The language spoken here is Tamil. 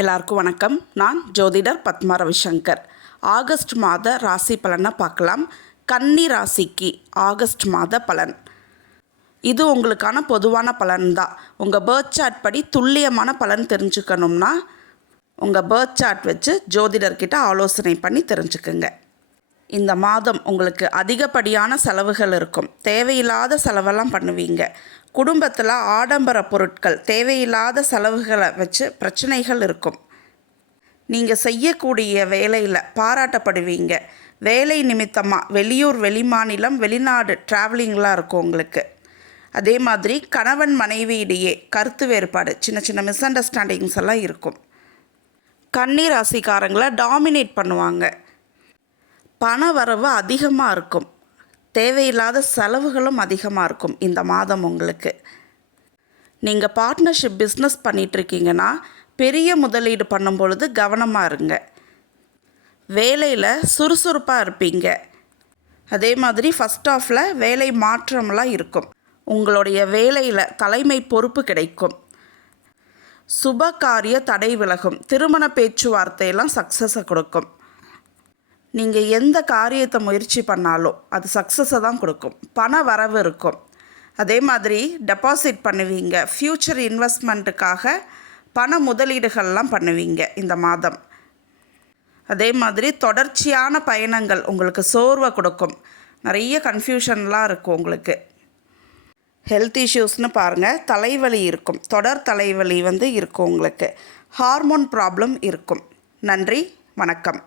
எல்லாருக்கும் வணக்கம். நான் ஜோதிடர் பத்மா ரவிசங்கர். ஆகஸ்ட் மாத ராசி பலனை பார்க்கலாம். கன்னி ராசிக்கு ஆகஸ்ட் மாத பலன் இது உங்களுக்கான பொதுவான பலன் தான். உங்கள் பர்த் சார்ட் படி துல்லியமான பலன் தெரிஞ்சுக்கணும்னா உங்கள் பர்த் சார்ட் வச்சு ஜோதிடர்கிட்ட ஆலோசனை பண்ணி தெரிஞ்சுக்குங்க. இந்த மாதம் உங்களுக்கு அதிகப்படியான செலவுகள் இருக்கும். தேவையில்லாத செலவெல்லாம் பண்ணுவீங்க. குடும்பத்தில் ஆடம்பர பொருட்கள், தேவையில்லாத செலவுகளை வச்சு பிரச்சனைகள் இருக்கும். நீங்கள் செய்யக்கூடிய வேலையில் பாராட்டப்படுவீங்க. வேலை நிமித்தமாக வெளியூர், வெளிமாநிலம், வெளிநாடு ட்ராவலிங்லாம் இருக்கும் உங்களுக்கு. அதே மாதிரி கணவன் மனைவியிடையே கருத்து வேறுபாடு, சின்ன சின்ன மிஸ் அண்டர்ஸ்டாண்டிங்ஸ் எல்லாம் இருக்கும். கன்னி ராசிக்காரங்களை டாமினேட் பண்ணுவாங்க. பண வரவு அதிகமாக இருக்கும். தேவையில்லாத செலவுகளும் அதிகமாக இருக்கும் இந்த மாதம் உங்களுக்கு. நீங்கள் பார்ட்னர்ஷிப் பிஸ்னஸ் பண்ணிகிட்ருக்கீங்கன்னா பெரிய முதலீடு பண்ணும் பொழுது கவனமாக இருங்க. வேலையில் சுறுசுறுப்பாக இருப்பீங்க. அதே மாதிரி ஃபஸ்ட் ஆஃபில் வேலை மாற்றம்லாம் இருக்கும். உங்களுடைய வேலையில் தலைமை பொறுப்பு கிடைக்கும். சுப காரிய தடை விலகும். திருமண பேச்சுவார்த்தையெல்லாம் சக்ஸஸை கொடுக்கும். நீங்கள் எந்த காரியத்தை முயற்சி பண்ணாலும் அது சக்ஸஸை தான் கொடுக்கும். பண வரவு இருக்கும். அதே மாதிரி டெபாசிட் பண்ணுவீங்க. ஃப்யூச்சர் இன்வெஸ்ட்மெண்ட்டுக்காக பண முதலீடுகள்லாம் பண்ணுவீங்க இந்த மாதம். அதே மாதிரி தொடர்ச்சியான பயணங்கள் உங்களுக்கு சோர்வை கொடுக்கும். நிறைய கன்ஃபியூஷன்லாம் இருக்கும் உங்களுக்கு. ஹெல்த் இஷ்யூஸ்னு பாருங்கள். தலைவலி இருக்கும். தொடர் தலைவலி இருக்கும் உங்களுக்கு. ஹார்மோன் ப்ராப்ளம் இருக்கும். நன்றி, வணக்கம்.